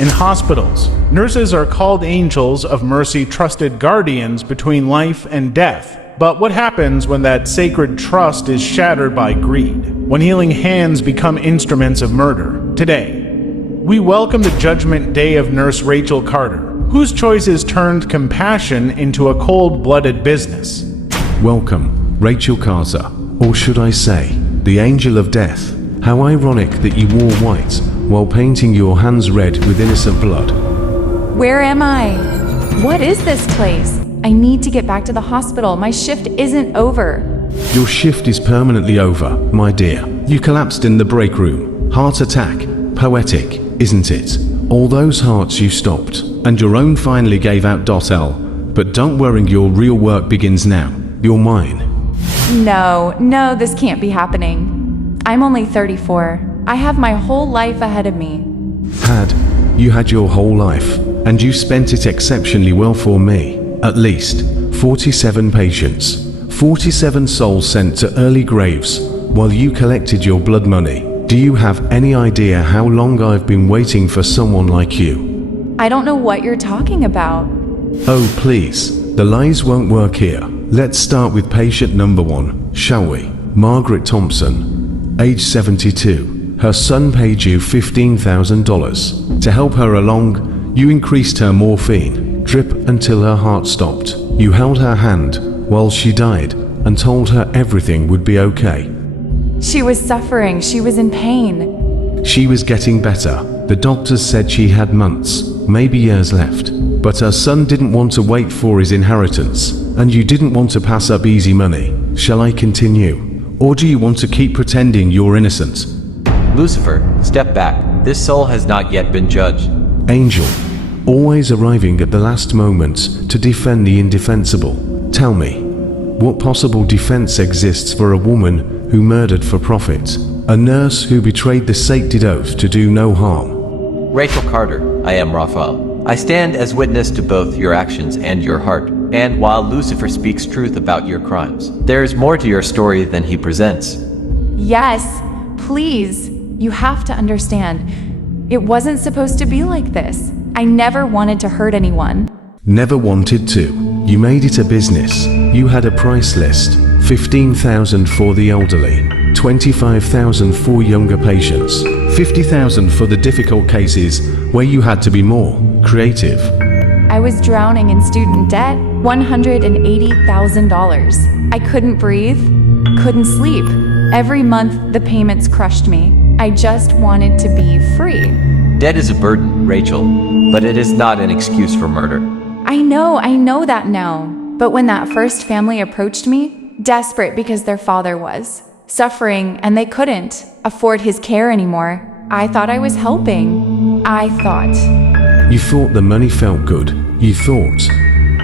In hospitals, nurses are called angels of mercy, trusted guardians between life and death. But what happens when that sacred trust is shattered by greed? When healing hands become instruments of murder? Today, we welcome the judgment day of Nurse Rachel Carter, whose choices turned compassion into a cold-blooded business. Welcome, Rachel Carter, or should I say, the angel of death. How ironic that you wore white while painting your hands red with innocent blood. Where am I? What is this place? I need to get back to the hospital. My shift isn't over. Your shift is permanently over, my dear. You collapsed in the break room. Heart attack. Poetic, isn't it? All those hearts you stopped, and your own finally gave out. L. But don't worry, your real work begins now. You're mine. No, this can't be happening. I'm only 34. I have my whole life ahead of me. You had your whole life, and you spent it exceptionally well for me. At least 47 patients, 47 souls sent to early graves while you collected your blood money. Do you have any idea how long I've been waiting for someone like you? I don't know what you're talking about. Oh please, the lies won't work here. Let's start with patient number 1, shall we? Margaret Thompson, age 72. Her son paid you $15,000. To help her along, you increased her morphine drip until her heart stopped. You held her hand while she died and told her everything would be okay. She was suffering. She was in pain. She was getting better. The doctors said she had months, maybe years left. But her son didn't want to wait for his inheritance, and you didn't want to pass up easy money. Shall I continue? Or do you want to keep pretending you're innocent? Lucifer, step back. This soul has not yet been judged. Angel, always arriving at the last moment to defend the indefensible. Tell me, what possible defense exists for a woman who murdered for profit? A nurse who betrayed the sacred oath to do no harm? Rachel Carter, I am Raphael. I stand as witness to both your actions and your heart. And while Lucifer speaks truth about your crimes, there is more to your story than he presents. Yes, please. You have to understand. It wasn't supposed to be like this. I never wanted to hurt anyone. Never wanted to. You made it a business. You had a price list. $15,000 for the elderly, $25,000 for younger patients, $50,000 for the difficult cases where you had to be more creative. I was drowning in student debt, $180,000. I couldn't breathe, couldn't sleep. Every month, the payments crushed me. I just wanted to be free. Debt is a burden, Rachel, but it is not an excuse for murder. I know that now. But when that first family approached me, desperate because their father was suffering and they couldn't afford his care anymore, I thought I was helping. You thought the money felt good. You thought,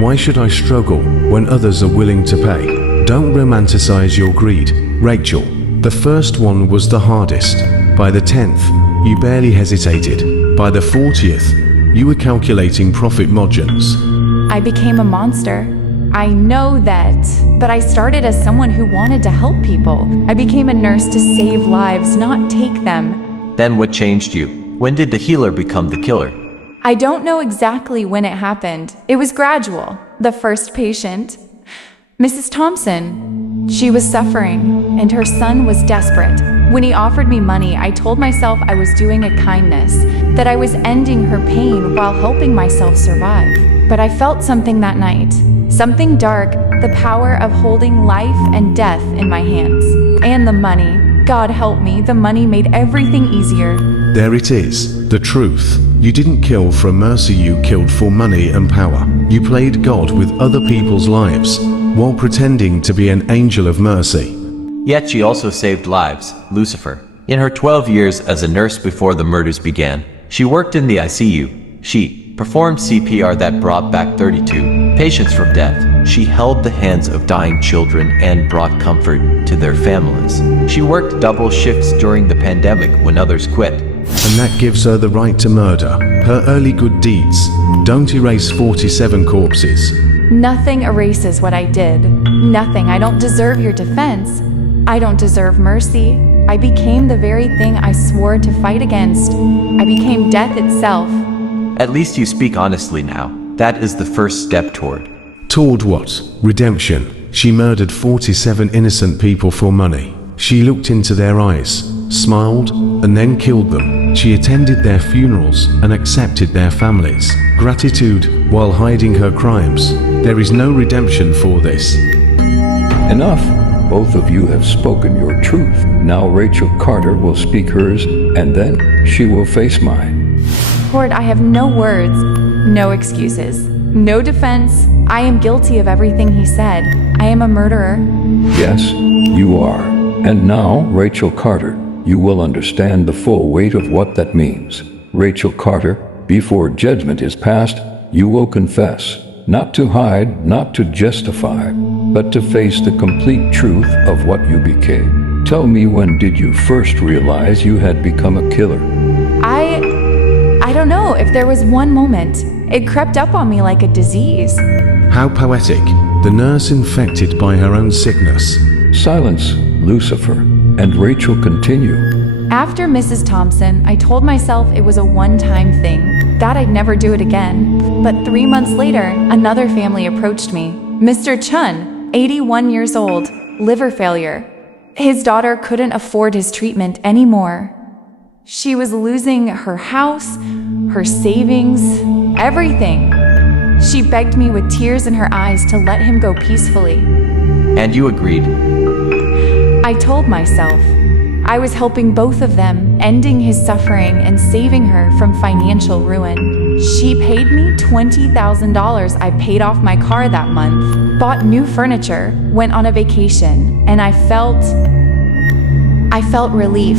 why should I struggle when others are willing to pay? Don't romanticize your greed, Rachel. The first one was the hardest. By the 10th, you barely hesitated. By the 40th, you were calculating profit margins. I became a monster. I know that, but I started as someone who wanted to help people. I became a nurse to save lives, not take them. Then what changed you? When did the healer become the killer? I don't know exactly when it happened. It was gradual. The first patient, Mrs. Thompson, she was suffering, and her son was desperate. When he offered me money, I told myself I was doing a kindness, that I was ending her pain while helping myself survive. But I felt something that night. Something dark, the power of holding life and death in my hands. And the money. God help me, the money made everything easier. There it is, the truth. You didn't kill for mercy, you killed for money and power. You played God with other people's lives, while pretending to be an angel of mercy. Yet she also saved lives, Lucifer. In her 12 years as a nurse before the murders began, she worked in the ICU. She performed CPR that brought back 32 patients from death. She held the hands of dying children and brought comfort to their families. She worked double shifts during the pandemic when others quit. And that gives her the right to murder. Her early good deeds don't erase 47 corpses. Nothing erases what I did. Nothing. I don't deserve your defense. I don't deserve mercy. I became the very thing I swore to fight against. I became death itself. At least you speak honestly now. That is the first step toward. Toward what? Redemption. She murdered 47 innocent people for money. She looked into their eyes, smiled, and then killed them. She attended their funerals and accepted their families' gratitude while hiding her crimes. There is no redemption for this. Enough. Both of you have spoken your truth. Now Rachel Carter will speak hers, and then she will face mine. Lord, I have no words, no excuses, no defense. I am guilty of everything he said. I am a murderer. Yes, you are. And now, Rachel Carter, you will understand the full weight of what that means. Rachel Carter, before judgment is passed, you will confess. Not to hide, not to justify, but to face the complete truth of what you became. Tell me, when did you first realize you had become a killer? I don't know if there was one moment. It crept up on me like a disease. How poetic. The nurse infected by her own sickness. Silence, Lucifer, and Rachel continue. After Mrs. Thompson, I told myself it was a one-time thing, that I'd never do it again. But 3 months later, another family approached me. Mr. Chun, 81 years old, liver failure. His daughter couldn't afford his treatment anymore. She was losing her house, her savings, everything. She begged me with tears in her eyes to let him go peacefully. And you agreed. I told myself I was helping both of them, ending his suffering and saving her from financial ruin. She paid me $20,000. I paid off my car that month, bought new furniture, went on a vacation, and I felt relief.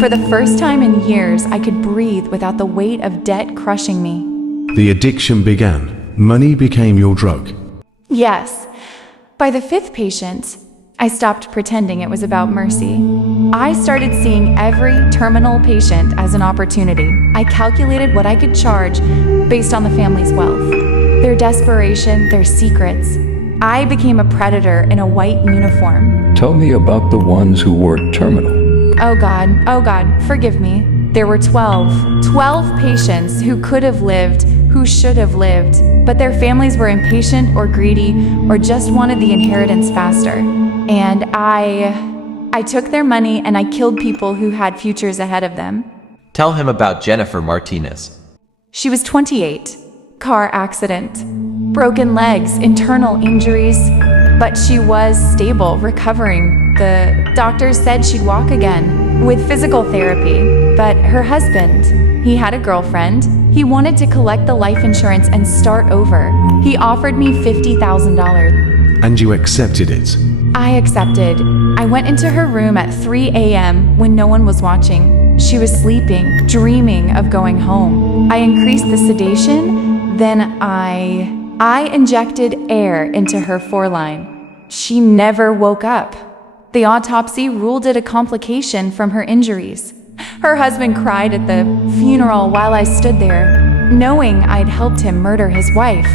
For the first time in years, I could breathe without the weight of debt crushing me. The addiction began. Money became your drug. Yes. By the 5th patient, I stopped pretending it was about mercy. I started seeing every terminal patient as an opportunity. I calculated what I could charge based on the family's wealth, their desperation, their secrets. I became a predator in a white uniform. Tell me about the ones who were terminal. Oh God, forgive me. There were 12 patients who could have lived, who should have lived, but their families were impatient or greedy or just wanted the inheritance faster. And I took their money and I killed people who had futures ahead of them. Tell him about Jennifer Martinez. She was 28. Car accident. Broken legs, internal injuries, but she was stable, recovering. The doctors said she'd walk again with physical therapy. But her husband, he had a girlfriend. He wanted to collect the life insurance and start over. He offered me $50,000. And you accepted it. I accepted. I went into her room at 3 a.m. when no one was watching. She was sleeping, dreaming of going home. I increased the sedation, then I injected air into her foreline. She never woke up. The autopsy ruled it a complication from her injuries. Her husband cried at the funeral while I stood there, knowing I'd helped him murder his wife.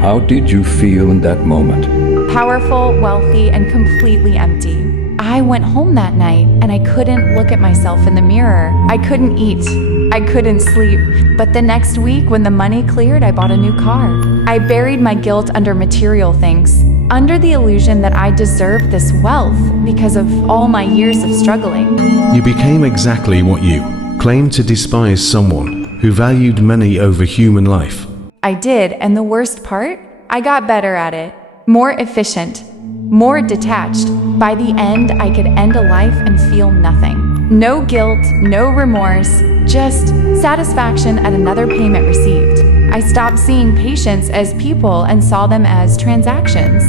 How did you feel in that moment? Powerful, wealthy, and completely empty. I went home that night and I couldn't look at myself in the mirror. I couldn't eat. I couldn't sleep. But the next week, when the money cleared, I bought a new car. I buried my guilt under material things, under the illusion that I deserved this wealth because of all my years of struggling. You became exactly what you claimed to despise, someone who valued money over human life. I did, and the worst part? I got better at it. More efficient. More detached. By the end, I could end a life and feel nothing. No guilt, no remorse, just satisfaction at another payment received. I stopped seeing patients as people and saw them as transactions.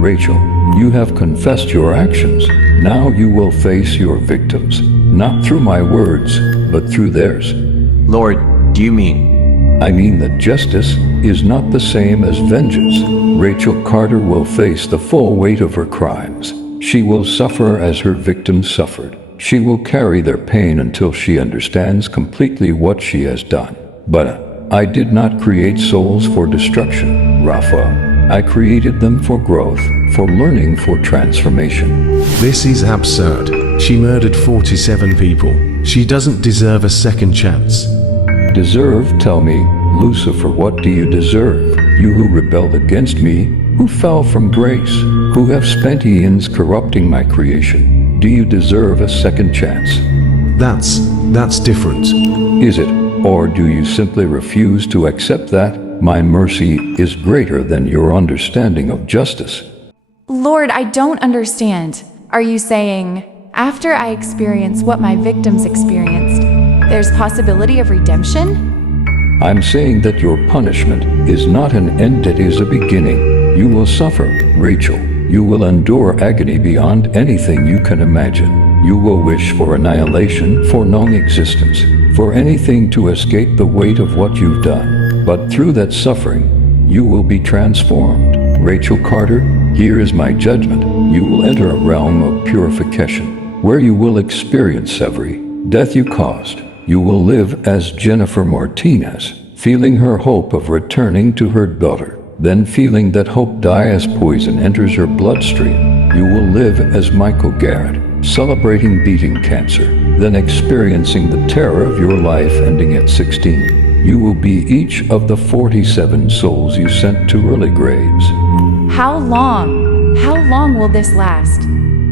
Rachel, you have confessed your actions. Now you will face your victims, not through my words, but through theirs. Lord, do you mean? I mean that justice is not the same as vengeance. Rachel Carter will face the full weight of her crimes. She will suffer as her victims suffered. She will carry their pain until she understands completely what she has done. But I did not create souls for destruction, Rafa. I created them for growth, for learning, for transformation. This is absurd. She murdered 47 people. She doesn't deserve a second chance. Deserve, tell me, Lucifer, what do you deserve? You who rebelled against me, who fell from grace, who have spent eons corrupting my creation. Do you deserve a second chance? That's different. Is it? Or do you simply refuse to accept that my mercy is greater than your understanding of justice? Lord, I don't understand. Are you saying, after I experience what my victims experienced, there's possibility of redemption? I'm saying that your punishment is not an end, it is a beginning. You will suffer, Rachel. You will endure agony beyond anything you can imagine. You will wish for annihilation, for non-existence, for anything to escape the weight of what you've done. But through that suffering, you will be transformed. Rachel Carter, here is my judgment. You will enter a realm of purification, where you will experience every death you caused. You will live as Jennifer Martinez, feeling her hope of returning to her daughter, then feeling that hope die as poison enters her bloodstream. You will live as Michael Garrett, celebrating beating cancer, then experiencing the terror of your life ending at 16. You will be each of the 47 souls you sent to early graves. How long? How long will this last?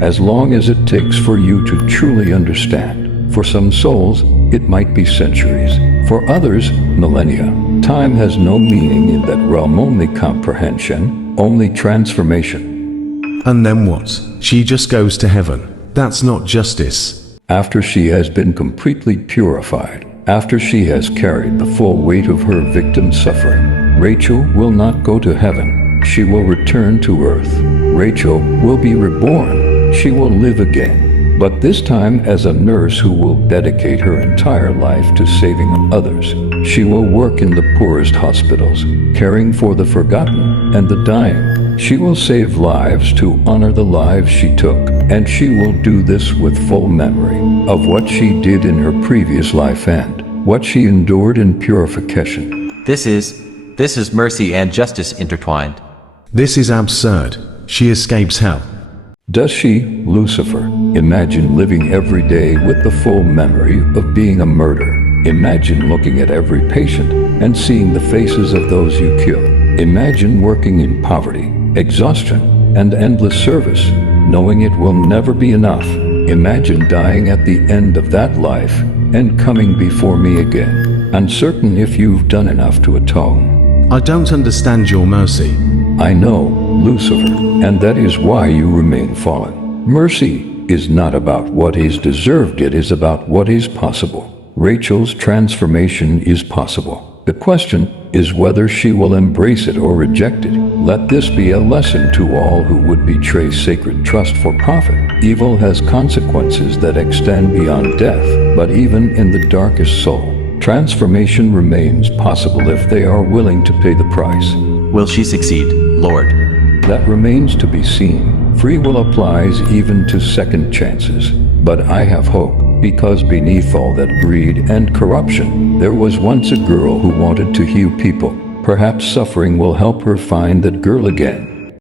As long as it takes for you to truly understand. For some souls, it might be centuries. For others, millennia. Time has no meaning in that realm, only comprehension, only transformation. And then what? She just goes to heaven. That's not justice. After she has been completely purified, after she has carried the full weight of her victim's suffering, Rachel will not go to heaven. She will return to earth. Rachel will be reborn. She will live again. But this time as a nurse who will dedicate her entire life to saving others. She will work in the poorest hospitals, caring for the forgotten and the dying. She will save lives to honor the lives she took, and she will do this with full memory of what she did in her previous life and what she endured in purification. This is mercy and justice intertwined. This is absurd. She escapes hell. Does she, Lucifer, imagine living every day with the full memory of being a murderer? Imagine looking at every patient and seeing the faces of those you kill. Imagine working in poverty, exhaustion, and endless service, knowing it will never be enough. Imagine dying at the end of that life and coming before me again, uncertain if you've done enough to atone. I don't understand your mercy. I know, Lucifer, and that is why you remain fallen. Mercy is not about what is deserved, it is about what is possible. Rachel's transformation is possible. The question is whether she will embrace it or reject it. Let this be a lesson to all who would betray sacred trust for profit. Evil has consequences that extend beyond death, but even in the darkest soul, transformation remains possible if they are willing to pay the price. Will she succeed, Lord? That remains to be seen. Free will applies even to second chances. But I have hope, because beneath all that greed and corruption, there was once a girl who wanted to heal people. Perhaps suffering will help her find that girl again.